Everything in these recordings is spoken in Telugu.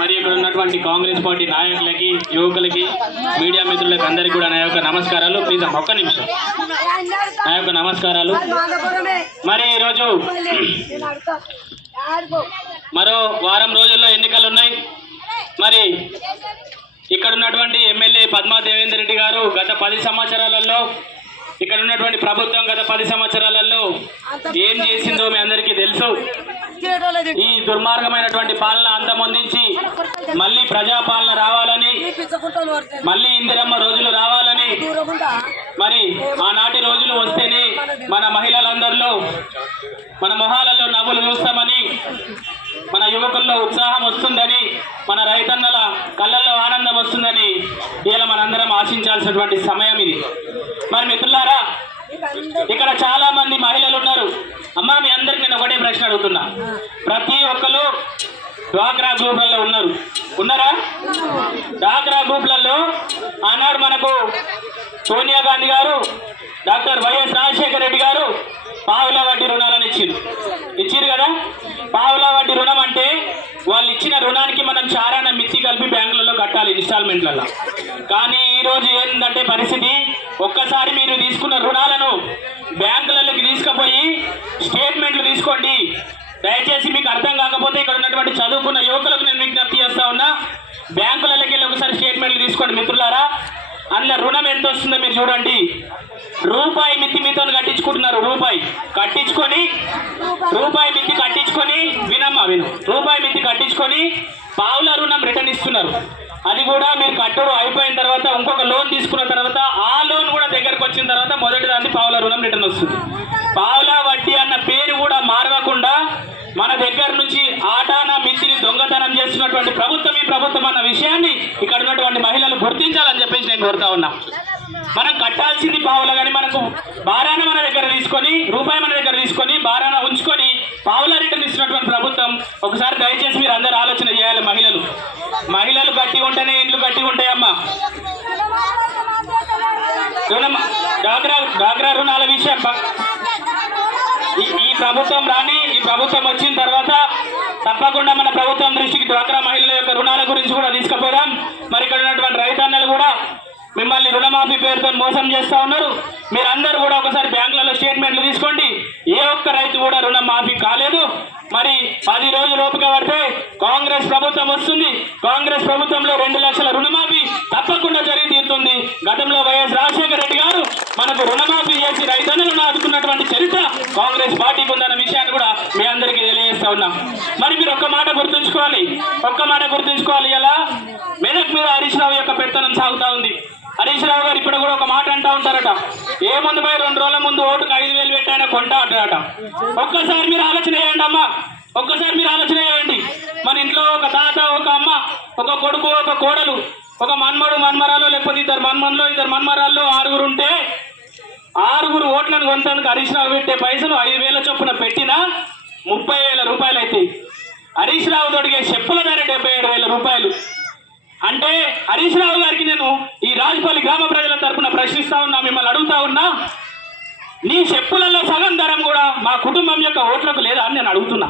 మరి ఇక్కడ ఉన్నటువంటి కాంగ్రెస్ పార్టీ నాయకులకి, యువకులకి, మీడియా మిత్రులకి అందరికీ కూడా నా యొక్క నమస్కారాలు. ప్లీజ్ ఒక్క నిమిషం, నా యొక్క నమస్కారాలు. మరి ఈరోజు మరో వారం రోజుల్లో ఎన్నికలు ఉన్నాయి. మరి ఇక్కడ ఉన్నటువంటి ఎమ్మెల్యే పద్మా దేవేందర్ రెడ్డి గారు గత 10 సంవత్సరాలలో, ఇక్కడ ఉన్నటువంటి ప్రభుత్వం గత 10 సంవత్సరాలలో ఏం చేసిందో మీ అందరికీ తెలుసు. ఈ దుర్మార్గమైనటువంటి పాలన అంతమొందించి మళ్ళీ ప్రజాపాలన రావాలని, మళ్ళీ ఇందిరమ్మ రోజులు రావాలని, మరి ఆనాటి రోజులు వస్తేనే మన మహిళలందరిలో, మన మొహాలలో నవ్వులు చూస్తామని, మన యువకుల్లో ఉత్సాహం వస్తుందని, మన రైతన్నల కళ్ళల్లో ఆనందం వస్తుందని ఇలా మనందరం ఆశించాల్సినటువంటి సమయం ఇది. మరి మిత్రులారా, ఇక్కడ చాలా మంది మహిళలు ఉన్నారు. అమ్మా, మీ అందరికి నేను ఒకటే ప్రశ్న అడుగుతున్నా. ప్రతి ఒక్కరు డ్వాక్రా గ్రూప్లలో ఉన్నారా? డ్వాక్రా గ్రూప్లలో ఆనాడు మనకు సోనియా గాంధీ గారు, డాక్టర్ వైఎస్ రాజశేఖర రెడ్డి గారు పావుల వడ్డీ రుణాలను ఇచ్చిరు కదా. పావుల వడ్డీ రుణం అంటే వాళ్ళు ఇచ్చిన రుణానికి మనం చారాన మిత్తి కలిపి బ్యాంకులలో కట్టాలి ఇన్స్టాల్మెంట్లలో. కానీ ఈరోజు ఏంటంటే పరిస్థితి, ఒక్కసారి మీరు తీసుకున్న రుణాలను బ్యాంకులలోకి తీసుకుపోయి స్టేట్మెంట్లు తీసుకోండి. దయచేసి మీకు అర్థం కాకపోతే ఇక్కడ ఉన్నటువంటి చదువుకున్న యువకులకు నేను విజ్ఞప్తి చేస్తా ఉన్నా, బ్యాంకులలోకి వెళ్ళి ఒకసారి స్టేట్మెంట్లు తీసుకోండి మిత్రులారా. అందులో రుణం ఎంత వస్తుందో మీరు చూడండి. రూపాయి మిత్తి మీతో కట్టించుకుంటున్నారు. రూపాయి మిత్తి కట్టించుకొని రూపాయి మిత్తి కట్టించుకొని పావుల రుణం రిటర్న్ ఇస్తున్నారు. అది కూడా మీరు కట్టడం అయిపోయిన తర్వాత ఇంకొక లోన్ తీసుకున్న తర్వాత ఆ లోన్ కూడా దగ్గరకు వచ్చిన తర్వాత మొదటి దాన్ని పావుల రుణం రిటర్న్ వస్తుంది. పావుల వడ్డీ అన్న పేరు కూడా మారవకుండా మన దగ్గర నుంచి ఆటానా మిత్తిని దొంగతనం చేస్తున్నటువంటి ప్రభుత్వం ఈ ప్రభుత్వం అన్న విషయాన్ని ఇక్కడ ఉన్నటువంటి మహిళలు గుర్తించాలని చెప్పేసి నేను కోరుతా ఉన్నా. మనం కట్టాల్సింది పావుల, కానీ మనకు బారాన మన దగ్గర తీసుకొని, రూపాయి మన దగ్గర తీసుకొని బారాన ఉంచుకొని పావుల రిటర్న్ ఇస్తున్నటువంటి ప్రభుత్వం. ఒకసారి దయచేసి మీరు అందరూ ఆలోచన చేయాలి. మహిళలు గట్టి ఉంటేనే ఇండ్లు గట్టి ఉంటాయమ్మా. డ్వాక్రా రుణాల విషయం ఈ ప్రభుత్వం ఈ ప్రభుత్వం వచ్చిన తర్వాత తప్పకుండా మన ప్రభుత్వం దృష్టికి డ్వాక్రా మహిళల యొక్క రుణాల గురించి కూడా తీసుకుపోదాం. మరి ఇక్కడ ఉన్నటువంటి రైతన్నలు కూడా మిమ్మల్ని రుణమాఫీ పేరుతో మోసం చేస్తూ ఉన్నారు. మీరందరూ కూడా ఒకసారి బ్యాంకులలో స్టేట్మెంట్లు తీసుకోండి. ఏ ఒక్క రైతు కూడా రుణం మాఫీ కాలేదు. మరి 10 రోజులు ఓపిక పడితే కాంగ్రెస్ ప్రభుత్వం వస్తుంది. కాంగ్రెస్ ప్రభుత్వంలో 2 లక్షల రుణమాఫీ తప్పకుండా జరిగి తీరుతుంది. గతంలో వైఎస్ రాజశేఖర రెడ్డి గారు మనకు రుణమాఫీ చేసి రైతన్నులను ఆదుకున్నటువంటి చరిత్ర కాంగ్రెస్ పార్టీకి ఉందన్న విషయాన్ని కూడా మీ అందరికీ తెలియజేస్తా ఉన్నాం. మరి మీరు ఒక్క మాట గుర్తుంచుకోవాలి. ఇలా మెదక్ మీద హరీష్ రావు యొక్క పెత్తనం సాగుతూ ఉంది. హరీష్ రావు గారు ఇప్పుడు కూడా ఒక మాట అంటూ ఉంటారట, ఏ ముందు పోయి 2 రోజుల ముందు ఓటుకు 5,000 పెట్టాయన కొంటా అంటారట. ఒక్కసారి మీరు ఆలోచన చేయండి అమ్మా, మన ఇంట్లో ఒక తాత, ఒక అమ్మ, ఒక కొడుకు, ఒక కోడలు, ఒక మన్మడు మన్మరాలు, లేకపోతే 2 మన్మన్లు 2 మన్మరాల్లో 6 ఉంటే 6 ఓట్లను కొంతకు హరీష్ రావు పెట్టే పైసలు 5,000 చొప్పున పెట్టినా 30,000 రూపాయలు అవుతాయి. హరీష్ రావు తోడిగే చెప్పుల ధర 77,000 రూపాయలు. అంటే హరీష్ రావు గారికి నేను ఈ రాజపల్లి గ్రామ ప్రజల తరఫున ప్రశ్నిస్తా ఉన్నా, మిమ్మల్ని అడుగుతా ఉన్నా, నీ చెప్పులలో సగం ధరం కూడా మా కుటుంబం యొక్క ఓట్లకు లేదా అని నేను అడుగుతున్నా.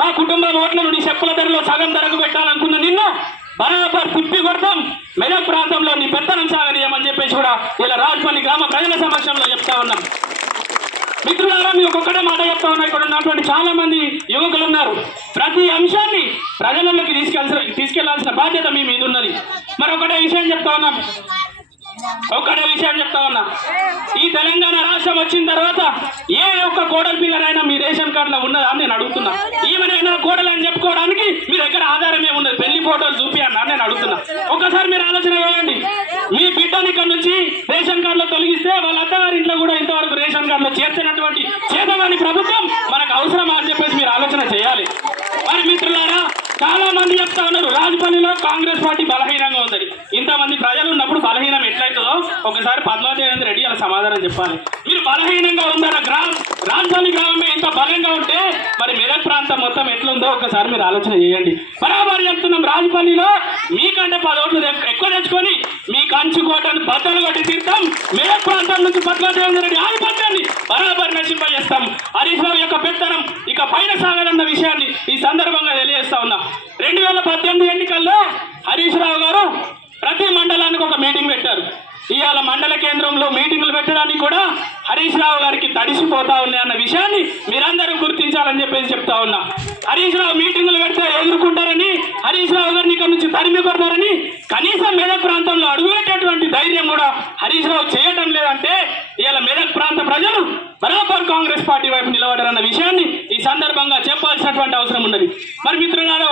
మా కుటుంబం ఓట్లను నీ చెప్పుల ధరలో సగం ధరకు పెట్టాలనుకున్న నిన్ను బరాబర్ తిప్పి కొడతాం. మెదక్ ప్రాంతంలో నీ పెత్తనం సాగనీయమని చెప్పేసి కూడా ఇలా రాజపల్లి గ్రామ ప్రజల సమక్షంలో చెప్తా ఉన్నాం. మిత్రులారా, మీకు ఒక్కటే మాట చెప్తా ఉన్నా, ఇక్కడ ఉన్నటువంటి చాలా మంది యువకులు ఉన్నారు. ప్రతి అంశాన్ని ప్రజలలోకి తీసుకెళ్లాల్సిన బాధ్యత మీ మీద ఉన్నది. మరి ఒకటే విషయం చెప్తా ఉన్నా, ఈ తెలంగాణ రాష్ట్రం వచ్చిన తర్వాత ఏ ఒక్క కోడలి పిల్లనైనా మీ రేషన్ కార్డులో ఉన్నదా అని నేను అడుగుతున్నా. ఈమెనైనా కోడలని చెప్పుకోవడానికి మీ దగ్గర ఆధారమే ఉన్నది, పెళ్లి ఫోటోలు చూపియన్నా నేను అడుగుతున్నా. ఒకసారి మీరు ఆలోచన చేయండి. మీ బిడ్డని ఇక్కడ నుంచి రేషన్ కార్డులో తొలగిస్తే వాళ్ళ అత్తగారి ఇంట్లో కూడా ఇంతవరకు రేషన్ కార్డులో చేర్చినటువంటి చేతగాని ప్రభుత్వం మనకు అవసరమా అని చెప్పేసి మీరు ఆలోచన చేయాలి. మరి మిత్రులారా, చాలా మంది చెప్తా ఉన్నారు రాజపల్లిలో కాంగ్రెస్ పార్టీ బలహీనంగా ఉందని. ఇంతమంది ప్రజలు ఉన్నప్పుడు బలహీనం ఎట్లయితుందో ఒకసారి పద్మా దేవేందర్ రెడ్డి అలా సమాధానం చెప్పాలి. మీరు బలహీనంగా ఉందన్న రాజపల్లి గ్రామమే ఇంత బలంగా ఉంటే మరి మెదక్ ప్రాంతం మొత్తం ఎట్లుందో ఒకసారి మీరు ఆలోచన చేయండి. బరాబర్ చెప్తున్నాం, రాజపల్లిలో మీకంటే 10 ఓట్లు ఎక్కువ తెచ్చుకొని మీ కంచుకోటను బద్దలు కొట్టి తీర్థం. మెదక్ ప్రాంతం నుంచి పద్మా దేవేందర్ రెడ్డి ఆధిపత్యాన్ని బరాబర్ నశింపజేస్తాం. హరీష్ రావు యొక్క పెత్తనం ఇక పైన సాగదన్న విషయాన్ని ఈ సందర్భంగా తెలియజేస్తా ఉన్నా. 2000 2018 ఎన్నికల్లో హరీష్ రావు గారు ప్రతి మండలానికి ఒక మీటింగ్ పెట్టారు. ఇవాళ మండల కేంద్రంలో మీటింగులు పెట్టడానికి కూడా హరీష్ రావు గారికి తడిసిపోతా ఉన్నాయి అన్న విషయాన్ని మీరందరూ గుర్తించాలని చెప్పేసి చెప్తా ఉన్నా. హరీష్ రావు మీటింగులు పెడితే ఎదుర్కొంటారని, హరీష్ రావు గారిని ఇక్కడ నుంచి తరిమి కొడతారని కనీసం మెదక్ ప్రాంతంలో అడుగుపెట్టేటువంటి ధైర్యం కూడా హరీష్ రావు చేయడం లేదంటే ఇవాళ మెదక్ ప్రాంత ప్రజలు బరాబర్ కాంగ్రెస్ పార్టీ వైపు నిలబడారన్న విషయాన్ని ఈ సందర్భంగా చెప్పాల్సినటువంటి అవసరం ఉన్నది.